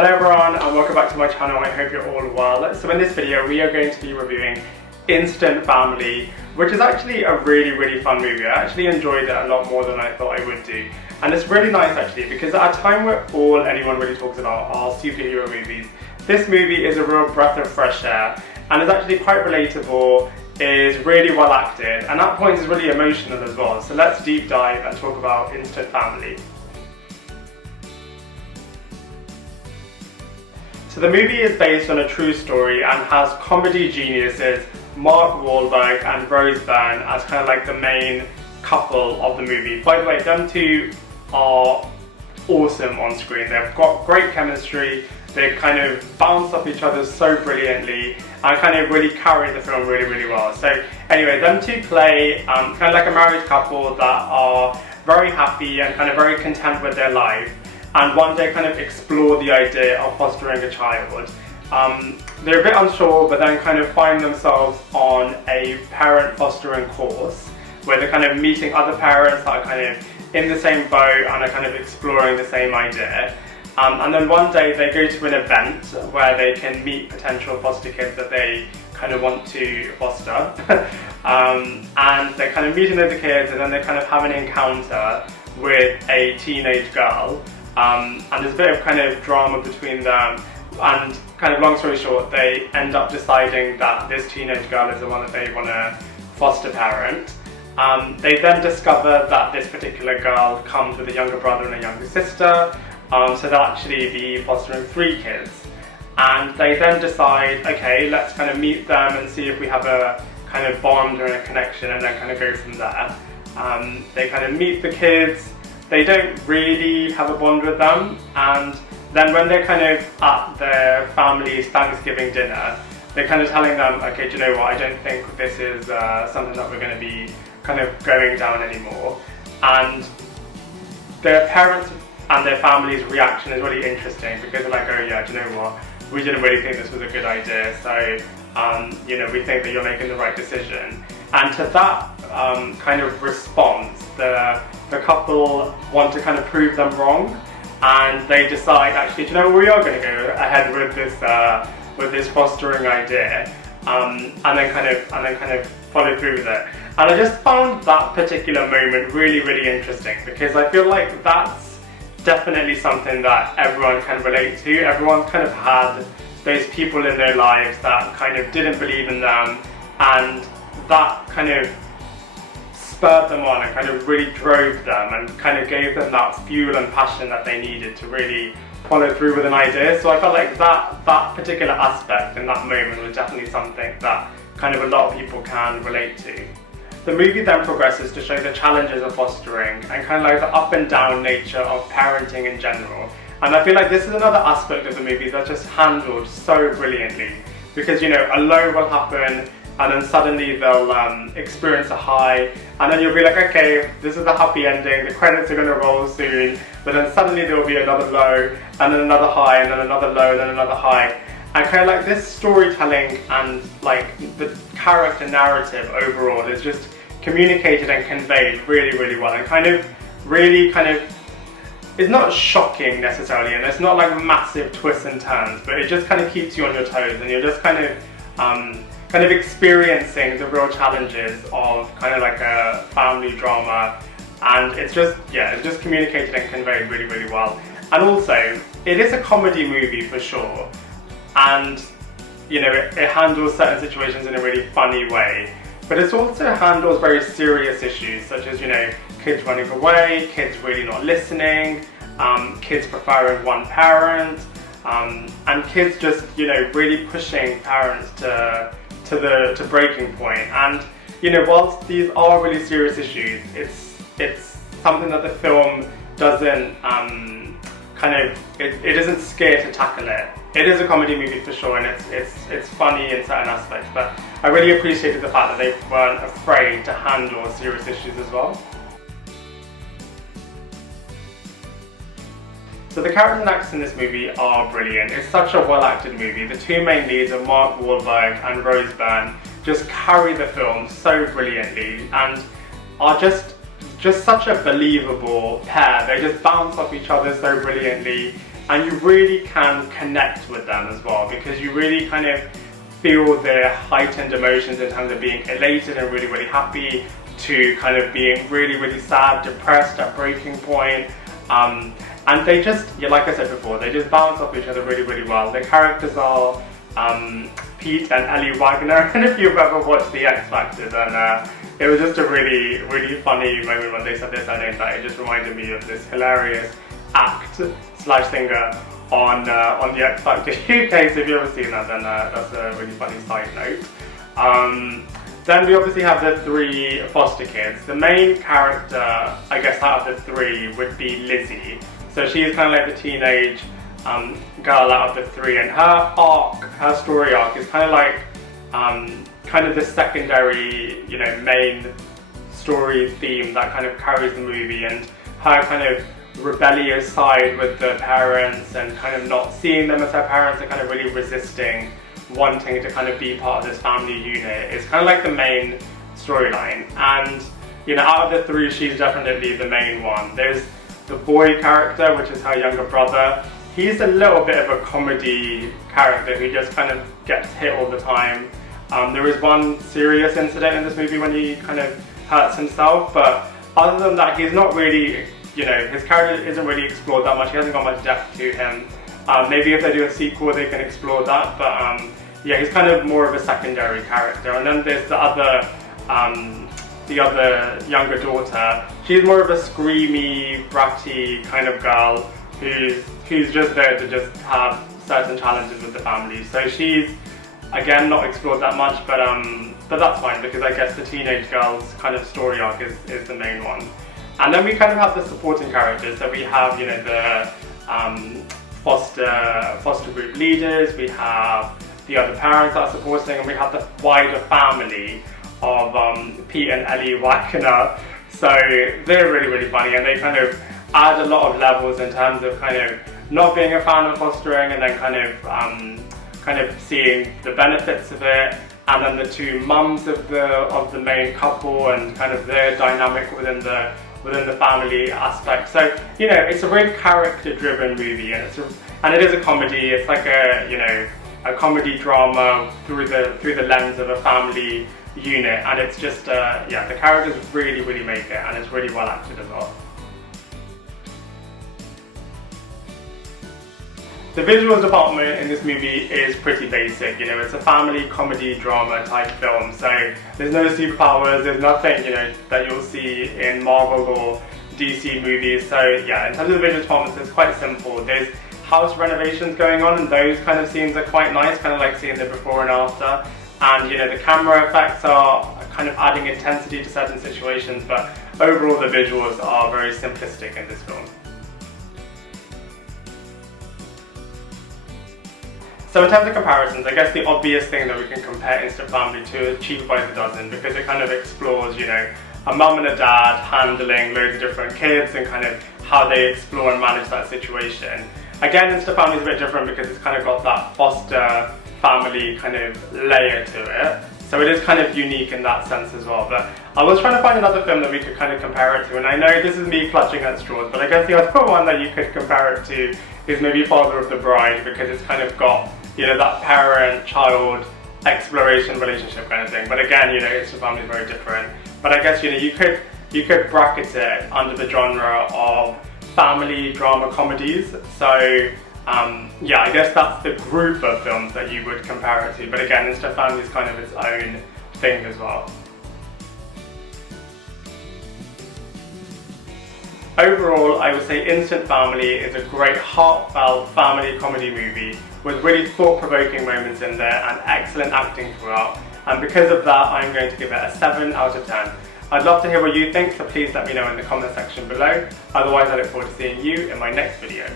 Hello everyone and welcome back to my channel. I hope you're all well. So in this video we are going to be reviewing Instant Family, which is actually a really fun movie. I actually enjoyed it a lot more than I thought I would do. And it's really nice actually because at a time where all anyone really talks about are superhero movies, this movie is a real breath of fresh air and is actually quite relatable, is really well acted, and at points is really emotional as well. So let's deep dive and talk about Instant Family. So the movie is based on a true story and has comedy geniuses Mark Wahlberg and Rose Byrne as kind of like the main couple of the movie. By the way, them two are awesome on screen. They've got great chemistry, they kind of bounce off each other so brilliantly and kind of really carry the film really well. So anyway, them two play kind of like a married couple that are very happy and kind of very content with their life, and one day kind of explore the idea of fostering a child. They're a bit unsure, but then kind of find themselves on a parent fostering course where they're kind of meeting other parents that are kind of in the same boat and are kind of exploring the same idea. And then one day they go to an event where they can meet potential foster kids that they kind of want to foster. And they're kind of meeting those kids, and then they kind of have an encounter with a teenage girl. And there's a bit of kind of drama between them, and kind of long story short, they end up deciding that this teenage girl is the one that they want to foster parent. They then discover that this particular girl comes with a younger brother and a younger sister, so they'll actually be fostering 3 kids. And they then decide, okay, let's kind of meet them and see if we have a kind of bond or a connection, and then kind of go from there. They kind of meet the kids. They don't really have a bond with them, and then when they're kind of at their family's Thanksgiving dinner, they're kind of telling them, okay, do you know what, I don't think this is something that we're going to be kind of going down anymore. And their parents and their family's reaction is really interesting because they're like, oh yeah, do you know what, we didn't really think this was a good idea, so you know, we think that you're making the right decision. And to that kind of response, the couple want to kind of prove them wrong, and they decide, actually, do you know what, we are going to go ahead with this fostering idea, and then kind of follow through with it. And I just found that particular moment really interesting because I feel like that's definitely something that everyone can relate to. Everyone's kind of had those people in their lives that kind of didn't believe in them, and that kind of spurred them on and kind of really drove them and kind of gave them that fuel and passion that they needed to really follow through with an idea. So I felt like that particular aspect in that moment was definitely something that kind of a lot of people can relate to. The movie then progresses to show the challenges of fostering and kind of like the up and down nature of parenting in general. And I feel like this is another aspect of the movie that's just handled so brilliantly, because, you know, a low will happen and then suddenly they'll experience a high, and then you'll be like, okay, this is the happy ending, the credits are going to roll soon, but then suddenly there will be another low, and then another high, and then another low, and then another high. And kind of like this storytelling and like the character narrative overall is just communicated and conveyed really well, and kind of it's not shocking necessarily, and it's not like massive twists and turns, but it just kind of keeps you on your toes, and you're just kind of experiencing the real challenges of kind of like a family drama. And it's just, yeah, it's just communicated and conveyed really well. And also, it is a comedy movie for sure, and you know, it handles certain situations in a really funny way, but it also handles very serious issues such as, you know, kids running away, kids really not listening, kids preferring one parent, and kids just, you know, really pushing parents to breaking point. And, you know, whilst these are really serious issues, it's something that the film doesn't it isn't scared to tackle it. It is a comedy movie for sure, and it's funny in certain aspects, but I really appreciated the fact that they weren't afraid to handle serious issues as well. So the characters and actors in this movie are brilliant. It's such a well-acted movie. The 2 main leads are Mark Wahlberg and Rose Byrne just carry the film so brilliantly and are just such a believable pair. They just bounce off each other so brilliantly, and you really can connect with them as well, because you really kind of feel their heightened emotions in terms of being elated and really, really happy, to kind of being really, really sad, depressed, at breaking point. And they just, yeah, like I said before, they just bounce off each other really, really well. The characters are Pete and Ellie Wagner, and if you've ever watched The X Factor, then it was just a really, really funny moment when they said their surnames. That it just reminded me of this hilarious act/singer on The X Factor UK. So if you've ever seen that, then that's a really funny side note. Then we obviously have the 3 foster kids. The main character, I guess, out of the 3 would be Lizzie. So she's kind of like the teenage girl out of the 3, and her story arc is kind of like kind of the secondary, you know, main story theme that kind of carries the movie, and her kind of rebellious side with the parents and kind of not seeing them as her parents and kind of really resisting wanting to kind of be part of this family unit is kind of like the main storyline. And you know, out of the 3, she's definitely the main one. There's the boy character, which is her younger brother. He's a little bit of a comedy character who just kind of gets hit all the time. There is one serious incident in this movie when he kind of hurts himself, but other than that, he's not really, you know, his character isn't really explored that much. He hasn't got much depth to him. Maybe if they do a sequel, they can explore that, but yeah, he's kind of more of a secondary character. And then there's the other younger daughter. She's more of a screamy, bratty kind of girl who's just there to just have certain challenges with the family. So she's, again, not explored that much, but that's fine, because I guess the teenage girl's kind of story arc is the main one. And then we kind of have the supporting characters. So we have, you know, the foster group leaders, we have the other parents that are supporting, and we have the wider family of Pete and Ellie Wagner. So they're really, really funny, and they kind of add a lot of levels in terms of kind of not being a fan of fostering, and then kind of seeing the benefits of it, and then the 2 mums of the main couple and kind of their dynamic within the family aspect. So, you know, it's a very character-driven movie, and it is a comedy. It's like a, you know, a comedy drama through the lens of a family unit, and it's just yeah, the characters really, really make it, and it's really well acted as well. The visual department in this movie is pretty basic. You know, it's a family comedy drama type film, so there's no superpowers, there's nothing, you know, that you'll see in Marvel or DC movies. So yeah, in terms of the visual department, it's quite simple. There's house renovations going on, and those kind of scenes are quite nice, kind of like seeing the before and after. And you know, the camera effects are kind of adding intensity to certain situations, but overall the visuals are very simplistic in this film. So in terms of comparisons, I guess the obvious thing that we can compare Instant Family to is Cheaper by the Dozen, because it kind of explores, you know, a mum and a dad handling loads of different kids and kind of how they explore and manage that situation. Again, Instant Family is a bit different because it's kind of got that foster family kind of layer to it. So it is kind of unique in that sense as well. But I was trying to find another film that we could kind of compare it to, and I know this is me clutching at straws, but I guess the other one that you could compare it to is maybe Father of the Bride, because it's kind of got, you know, that parent-child exploration relationship kind of thing. But again, you know, Instant Family is very different. But I guess, you know, you could bracket it under the genre of family drama comedies. So yeah, I guess that's the group of films that you would compare it to. But again, Instant Family is kind of its own thing as well. Overall, I would say Instant Family is a great heartfelt family comedy movie with really thought-provoking moments in there and excellent acting throughout. And because of that, I'm going to give it a 7 out of 10. I'd love to hear what you think, so please let me know in the comment section below. Otherwise, I look forward to seeing you in my next video.